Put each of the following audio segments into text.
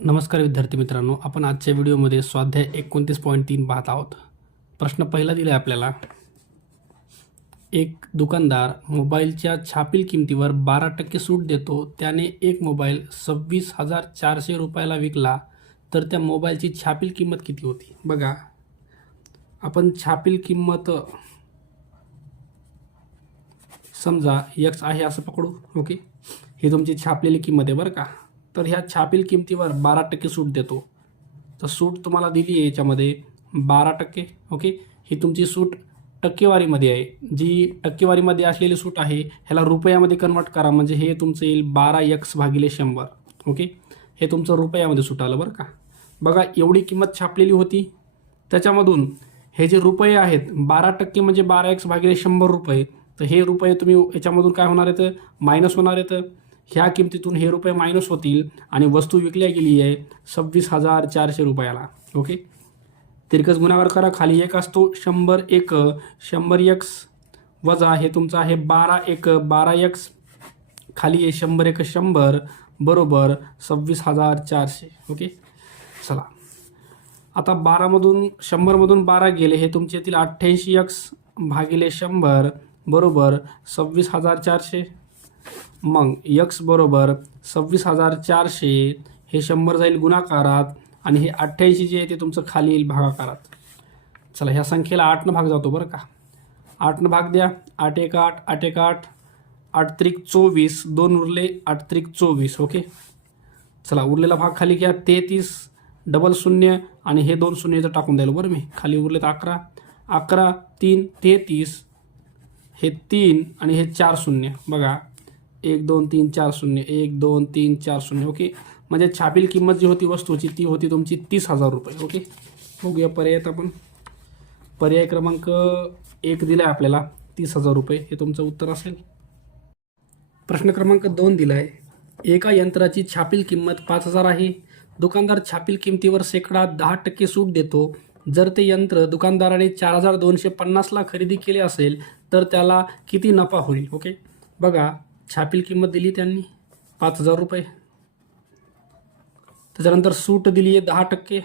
नमस्कार विद्यार्थी मित्रांनो, आपण आजच्या व्हिडिओमध्ये स्वाध्याय 29.3 पाहत आहोत. प्रश्न पहिला दिला आहे आपल्याला. एक दुकानदार मोबाईलच्या छापील किमतीवर 12% सूट देतो. त्याने एक मोबाईल 26,400 रुपयाला विकला तर त्या मोबाईलची छापील किंमत किती होती? बघा, आपण छापील किंमत समजा x आहे असं पकडू. ओके, ही तुमची छापलेली किंमत आहे बरं का. तर ह्या छापील किमतीवर 12% सूट देतो. तर सूट तुम्हाला दिली आहे याच्यामध्ये 12%. ओके, ही तुमची सूट टक्केवारीमध्ये आहे. जी टक्केवारीमध्ये असलेली सूट आहे ह्याला रुपयामध्ये कन्वर्ट करा, म्हणजे हे तुमचं येईल 12x/100. ओके, हे तुमचं रुपयामध्ये सूट आलं बरं का. बघा, एवढी किंमत छापलेली होती, त्याच्यामधून हे जे रुपये आहेत 12% म्हणजे 12x/100 रुपये. तर हे रुपये तुम्ही याच्यामधून काय होणार आहेत? मायनस होणार आहेत. ह्या किमतीतून हे रुपये मायनस होतील आणि वस्तू विकल्या गेली आहे 26,400 रुपयाला. ओके, तिरकस गुणाकार करा. खाली एक असतो 100x वजा हे तुमचं आहे 12x. खाली आहे 100 बरोबर 26,400. ओके, चला आता 100मधून 12 गेले, हे तुमचे येतील 88x/100 बरोबर 26,400. मग x बरोबर 26,400, हे 100 जाईल गुणाकारात आणि हे 88 जे आहे ते तुमचं खाली येईल भागाकारात. चला, ह्या संख्येला 8 भाग जातो बरं का. 8 भाग द्या. 8 1 8, 8 1 8, 8 त्रिक 24, 2 उरले 8 त्रिक 24. ओके, चला उरलेला भाग खाली घ्या. 33 डबल 0 आणि हे 2 शून्य इथं टाकून द्यायला बरं मी. खाली उरलेत 11. 11 3 33, हे 3 आणि हे 4 शून्य. बघा, 1 2 3 4 शून्य, 1 2 3 4 शून्य. ओके, म्हणजे छापील किंमत जी होती वस्तूची ती होती तुमची 30,000 रुपये. ओके, बघूया पर्यायात आपण. पर्याय क्रमांक 1 दिला आहे आपल्याला 30,000 रुपये, हे तुमचं उत्तर असेल. प्रश्न क्रमांक 2 दिला आहे. एका यंत्राची छापील किंमत 5,000 आहे. दुकानदार छापील किमतीवर 10% सूट देतो. जर ते यंत्र दुकानदाराने 4,250ला खरेदी केले असेल तर त्याला किती नफा होईल? ओके, बघा, छापील किंमत दिली त्यांनी 5,000 रुपये. त्याच्यानंतर सूट दिली आहे 10%.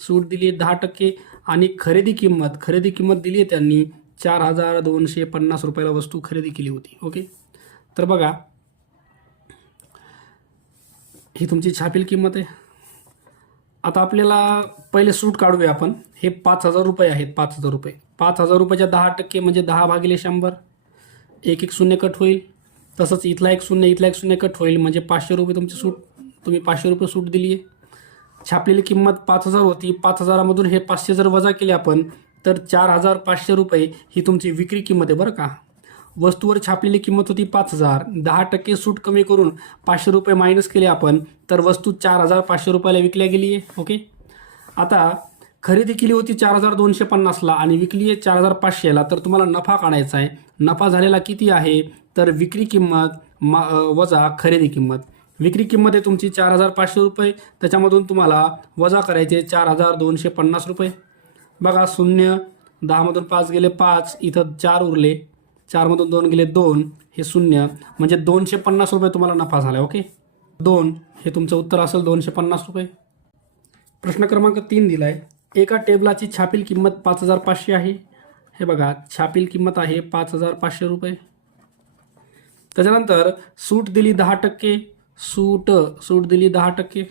सूट दिली आहे 10% आणि खरेदी किंमत दिली आहे त्यांनी 4,250 रुपयाला वस्तू खरेदी केली होती. ओके, तर बघा, ही तुमची छापील किंमत आहे. आता आपल्याला पहिले सूट काढूया आपण. हे 5,000 रुपये आहेत. 5,000 रुपये, 5,000 रुपयाच्या 10% म्हणजे 10/100. एक एक शून्य कट होईल. तसंच इथला एक शून्य कट होईल, म्हणजे 500 रुपये तुमची सूट. तुम्ही 500 रुपये सूट दिली आहे. छापलेली किंमत 5,000 होती. 5,000मधून हे 500 जर वजा केले आपण तर 4,500 रुपये ही तुमची विक्री किंमत आहे बरं का. वस्तूवर छापलेली किंमत होती 5,000. 10% सूट कमी करून 500 रुपये मायनस केले आपण तर वस्तू 4,500 रुपयाला विकल्या गेली आहे. ओके, आता खरेदी केली होती 4,250ला आणि विकली आहे 4,500ला. तर तुम्हाला नफा काढायचा आहे. नफा झालेला किती आहे? तर विक्री किंमत वजा खरेदी किंमत. विक्री किंमत आहे तुमची 4,500 रुपये. त्याच्यामधून तुम्हाला वजा करायचे 4,250 रुपये. बघा, 0 10मधून 5 गेले 5, इथं 4 उरले. 4मधून 2 गेले 2, हे 0, म्हणजे 250 रुपये तुम्हाला नफा झाला. ओके, 2 हे तुमचं उत्तर असेल 250 रुपये. प्रश्न क्रमांक 3 दिला आहे. एका टेबलाची छापील किंमत 5,500 आहे. हे बघा, छापील किंमत आहे 5,500 रुपये. त्याच्यानंतर सूट दिली 10%. सूट दिली 10%.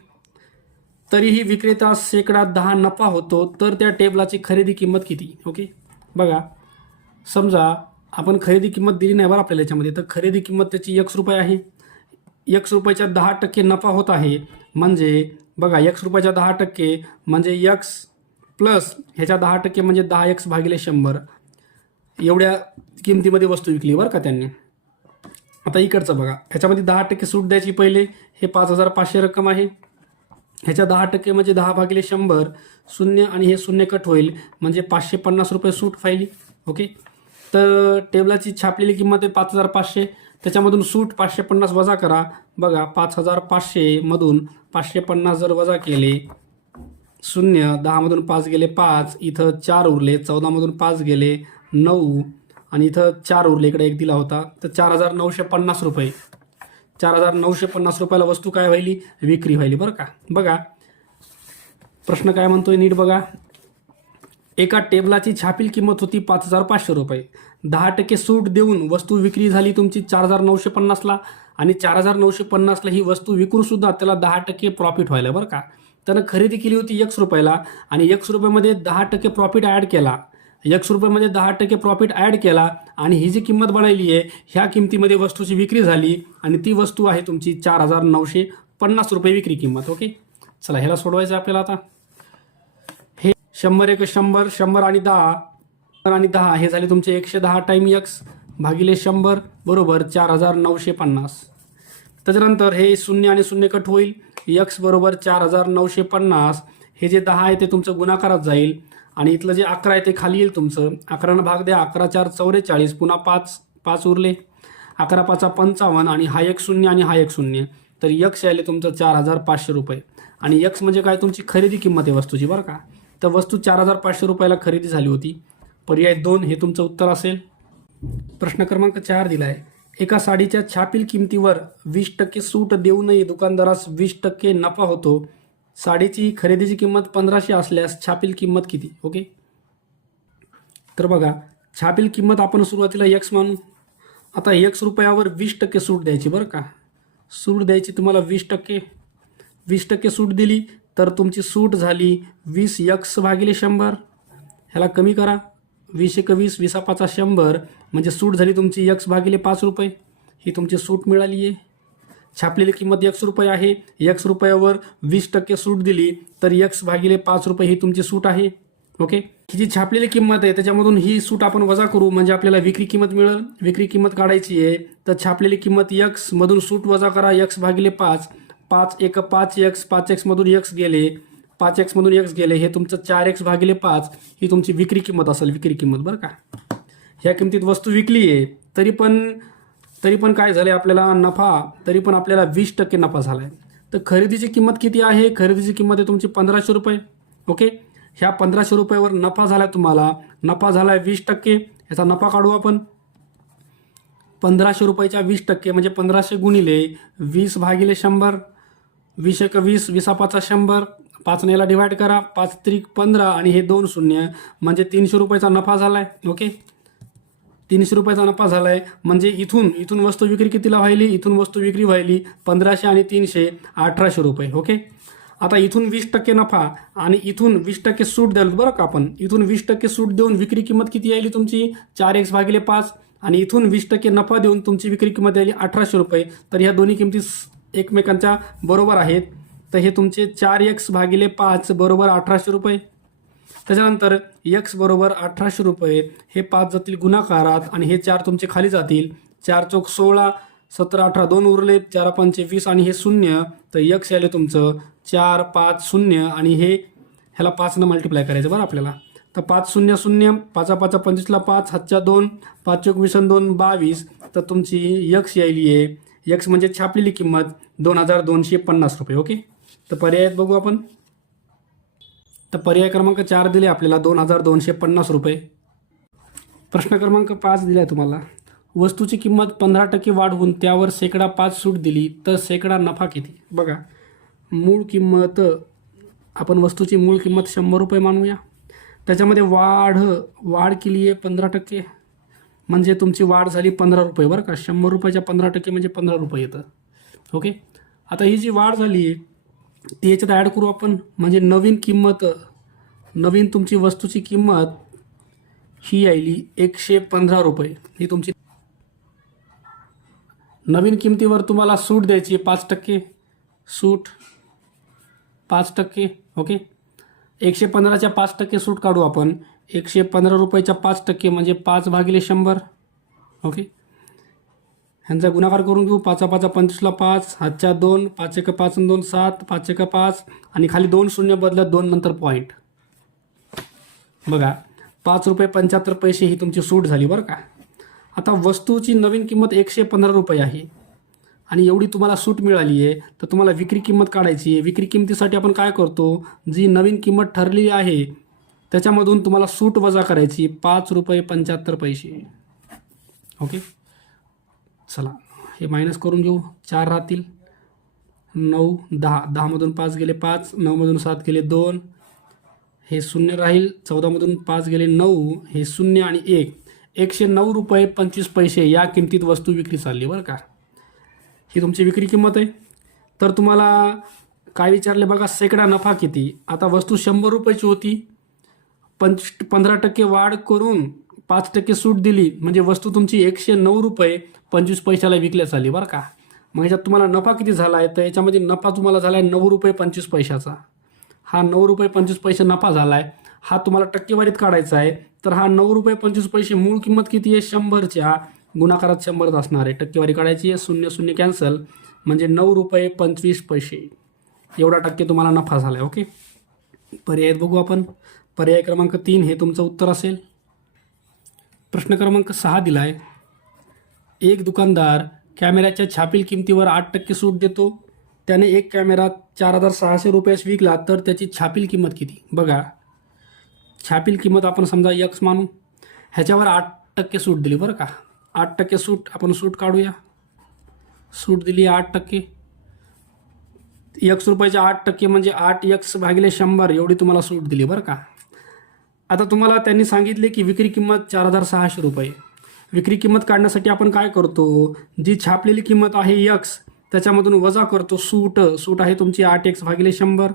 तरीही विक्रेता 10% नफा होतो. तर त्या टेबलाची खरेदी किंमत किती? ओके, बघा, समजा आपण खरेदी किंमत दिली नाही बरं आपल्याला याच्यामध्ये. तर खरेदी किंमत त्याची x रुपये आहे. x रुपयाच्या 10% नफा होत आहे, म्हणजे बघा, x रुपयाच्या 10% म्हणजे x प्लस ह्याच्या 10% म्हणजे 10x/100. एवढ्या किमतीमध्ये वस्तू विकली बरं का त्यांनी. आता इकडचं बघा, ह्याच्यामध्ये 10% सूट द्यायची. पहिले हे 5,500 रक्कम आहे. ह्याच्या 10% म्हणजे 10/100. 0 आणि हे 0 कट होईल, म्हणजे 550 रुपये सूट फायली. ओके, तर टेबलाची छापलेली किंमत आहे 5,500. त्याच्यामधून सूट 550 वजा करा. बघा, 5,500मधून 550 जर वजा केले, 0 10मधून 5 गेले 5, इथं 4 उरले. 14मधून 5 गेले 9 आणि इथं 4 उरले, इकडे 1 दिला होता. तर 4,950 रुपये. 4,950 रुपयाला वस्तू काय व्हायली? विक्री व्हायली बरं का. बघा प्रश्न काय म्हणतोय नीट बघा. एका टेबलाची छापील किंमत होती 5,500 रुपये. 10% सूट देऊन वस्तू विक्री झाली तुमची 4,950ला आणि 4,950ला ही वस्तू विकून सुद्धा त्याला 10% प्रॉफिट व्हायला बरं का. त्यानं खरेदी केली होती X रुपयाला आणि X रुपयामध्ये 10% प्रॉफिट ॲड केला. X रुपयामध्ये 10% प्रॉफिट ॲड केला आणि ही जी किंमत बनवली आहे ह्या किमतीमध्ये वस्तूची विक्री झाली आणि ती वस्तू आहे तुमची 4,950 रुपये विक्री किंमत. ओके, चला ह्याला सोडवायचं आपल्याला. आता हे 100 एक 100, 100 आणि 10 हे झाले तुमचे 110 टाईम X भागिले 100 बरोबर 4,950. त्याच्यानंतर हे 0 आणि 0 कट होईल. X बरोबर 4,950. हे जे 10 आहे ते तुमचं गुणाकारात जाईल आणि इथलं जे 11 आहे ते खाली येईल तुमचं. 11 भाग द्या, 11 4 44, पुन्हा 5 उरले, 11 5 55 आणि हा एक 0 आणि हा एक 0. तर X यायले तुमचं 4,500 रुपये. आणि X म्हणजे काय, तुमची खरेदी किंमत आहे वस्तूची बरं का. तर वस्तू 4,500 रुपयाला खरेदी झाली होती. पर्याय 2 हे तुमचं उत्तर असेल. प्रश्न क्रमांक 4 दिला आहे. एका साडीच्या छापील किमतीवर 20% सूट देऊनही दुकानदारास 20% नफा होतो. साडीची खरेदीची किंमत 1,500 असल्यास छापील किंमत किती. ओके, तर बघा छापील किंमत आपण सुरुवातीला X मानू. आता X रुपयावर 20% सूट द्यायची बरं का. सूट द्यायची तुम्हाला 20% सूट दिली तर तुमची सूट झाली 20X भागिले 100. ह्याला कमी करा, 20 एक 20, 20 5 100 म्हणजे सूट झाली तुमची X भागिले 5 रुपये. ही तुमची सूट मिळाली आहे. छापलेली किंमत X रुपये आहे. X रुपयावर 20% सूट दिली तर X भागिले 5 रुपये ही तुमची सूट आहे. ओके, ही जी छापलेली किंमत आहे त्याच्यामधून ही सूट आपण वजा करू म्हणजे आपल्याला विक्री किंमत मिळेल. विक्री किंमत काढायची आहे तर छापलेली किंमत X मधून सूट वजा करा, X भागिले 5. 5 एक 5X, 5X मधून X गेले, 5X मधून X गेले, हे तुमचं 4X भागिले 5 ही तुमची विक्री किंमत असेल. विक्री किंमत बरं का. ह्या किमतीत वस्तू विकली आहे तरी पण काय झाले आपल्याला नफा, तरी पण आपल्याला 20% नफा झाला आहे. तर खरेदीची किंमत किती आहे, खरेदीची किंमत आहे तुमची 1,500 रुपये. ओके, ह्या 1,500 रुपयावर नफा झाला तुम्हाला, नफा झाला आहे 20%. ह्याचा नफा काढू आपण. 1,500 रुपयाच्या 20% म्हणजे 1,500 गुणिले 20 भागिले 100, 20 एक 20, 20 5 100, 5 ने याला डिवाइड करा, 5 त्रिक 15 आणि हे 2 शून्य म्हणजे 300 रुपयाचा नफा झाला आहे. ओके, 300 रुपयाचा नफा झाला आहे म्हणजे इथून वस्तू विक्री कितीला व्हायली, इथून वस्तू विक्री व्हायली 1,500 आणि 300 1,800 रुपये. ओके, आता इथून 20% नफा आणि इथून 20% सूट द्याल बरं का. आपण इथून 20% सूट देऊन विक्री किंमत किती यायली तुमची 4X भागिले 5 आणि इथून 20% नफा देऊन तुमची विक्री किंमत यायली 1,800 रुपये. तर ह्या दोन्ही किमती एकमेकांच्या बरोबर आहेत. तर हे तुमचे 4X भागिले 5 बरोबर 1,800 रुपये. त्याच्यानंतर X बरोबर 1,800 रुपये. हे 5 जातील गुणाकारात आणि हे 4 तुमचे खाली जातील. 4 चौक 16, 17 18 2 उरले, 4 5 20 आणि हे 0. तर X यायले तुमचं 4 5 0 आणि हे ह्याला 5 मल्टिप्लाय करायचं बरं आपल्याला. तर 5 0 0, 5 5 25ला 5, हातच्या 2, 5 चौक 20 2 22. तर तुमची X यायली आहे. X म्हणजे छापलेली किंमत 2,250 रुपये. ओके, तर पर्यायात बघू आपण. तर पर्याय क्रमांक 4 दिले आपल्याला 2,250 रुपये. प्रश्न क्रमांक 5 दिला आहे तुम्हाला. वस्तूची किंमत 15% वाढवून त्यावर शेकडा 5 सूट दिली तर शेकडा नफा किती. बघा, मूळ किंमत आपण वस्तूची मूळ किंमत 100 रुपये मानूया. त्याच्यामध्ये वाढ केली आहे 15% म्हणजे तुमची वाढ झाली 15 रुपये बरं का. 100 रुपयाच्या 15% म्हणजे 15 रुपये येतं. ओके, आता ही जी वाढ झाली आहे ती याच्यात ॲड करू आपण म्हणजे नवीन तुमची वस्तूची किंमत ही यायली 115 रुपये. ही तुमची नवीन किमतीवर तुम्हाला सूट द्यायची 5% सूट 5%. ओके, 115च्या 5% सूट काढू आपण. 115 रुपयाच्या 5% म्हणजे 5 भागिले 100. ओके, ह्यांचा गुणाकार करून घेऊ. 5 5 25ला 5, हातच्या 2, 5 1 5 2 7, 5 1 5 आणि खाली 2 शून्य बदलत 2 नंतर पॉईंट. बघा 5 रुपये 75 पैसे ही तुमची सूट झाली बरं का. आता वस्तूची नवीन किंमत 115 रुपये आहे आणि एवढी तुम्हाला सूट मिळाली आहे. तर तुम्हाला विक्री किंमत काढायची आहे. विक्री किंमतीसाठी आपण काय करतो, जी नवीन किंमत ठरलेली आहे त्याच्यामधून तुम्हाला सूट वजा करायची 5 रुपये 75 पैसे. ओके, चला हे मायनस करून घेऊ. 4 राहतील, 9 10, 10 मधून 5 गेले 5, 9 मधून 7 गेले 2, हे शून्य राहील, 14मधून 5 गेले 9, हे शून्य आणि 1, 109 रुपये 25 पैसे या किमतीत वस्तू विक्री चालली बरं का. ही तुमची विक्री किंमत आहे. तर तुम्हाला काय विचारले बघा, सैकडा नफा किती. आता वस्तू 100 रुपयाची होती, 15% वाढ करून 5% सूट दिली, म्हणजे वस्तू तुमची 109 रुपये 25 पैशाला विकल्या चालली बरं का. मग याच्यात तुम्हाला नफा किती झाला आहे, तर याच्यामध्ये नफा तुम्हाला झाला आहे 9 रुपये 25 पैशाचा. हा 9 रुपये 25 पैसे नफा झाला आहे. हा तुम्हाला टक्केवारीत काढायचा आहे. तर हा 9 रुपये 25 पैसे मूळ किंमत किती आहे, 100च्या गुणाकारात 100 असणार आहे. टक्केवारी काढायची आहे, 0 0 कॅन्सल, म्हणजे 9 रुपये 25 पैसे एवढा टक्के तुम्हाला नफा झाला आहे. ओके, पर्याय बघू आपण. पर्याय क्रमांक 3 हे तुमचं उत्तर असेल. प्रश्न क्रमांक 6 दिला आहे, एक दुकानदार कॅमेऱ्याच्या छापील किमतीवर 8% सूट देतो. त्याने एक कॅमेरा 4600 रुपयास विकला, तर त्याची छापील किंमत किती. बघा, छापील किंमत आपण समजा X मानू, ह्याच्यावर 8% सूट दिली बरं का. 8% सूट, आपण सूट काढूया. सूट दिली 8%. X रुपयाच्या 8% म्हणजे 8x भागिले 100 एवढी तुम्हाला सूट दिली बरं का. आता तुम्हाला त्यांनी सांगितले की विक्री किंमत 4600 रुपये. विक्री किंमत काढण्यासाठी आपण काय करतो, जी छापलेली किंमत आहे X त्याच्यामधून वजा करतो सूट. सूट आहे तुमची 8x भागिले 100.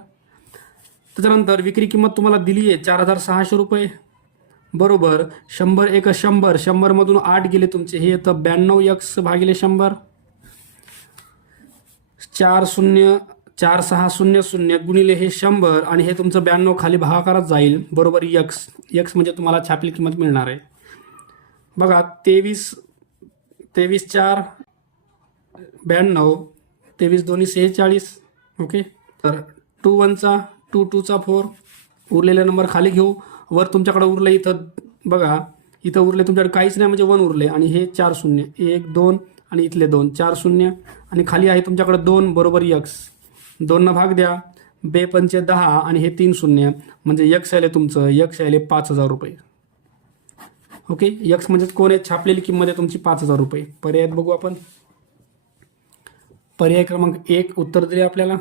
त्याच्यानंतर विक्री किंमत तुम्हाला दिली आहे 4600 रुपये बरोबर 100 एक 100, 100मधून 8 गेले तुमचे, हे येतं 92x भागिले 100. 4600 गुणिले हे 100 आणि हे तुमचं 92 खाली भागाकारात जाईल बरोबर X. X म्हणजे तुम्हाला छापील किंमत मिळणार आहे. बघा, 23 4 92, 23 2 46. ओके, तर 2 1 चा 2 2 चा 4, उरलेले नंबर खाली घेऊ. वर तुमच्याकडे उरले, इथं बघा, इथं उरले तुमच्याकडे काहीच नाही म्हणजे 1 उरले, आणि हे 4 0 1 2 आणि इथले 2 4 0 आणि खाली आहे तुमच्याकडे 2 बरोबर X. 2 भाग द्या, 2 पंचे 10 आणि हे 3 0 म्हणजे X आले तुमचं, X आले 5000 रुपये. ओके, X म्हणजे कोण आहे, छापलेली किंमत आहे तुमची 5000 रुपये. पर्यायात बघू आपण. पर्याय क्रमांक 1 उत्तर दिले आपल्याला.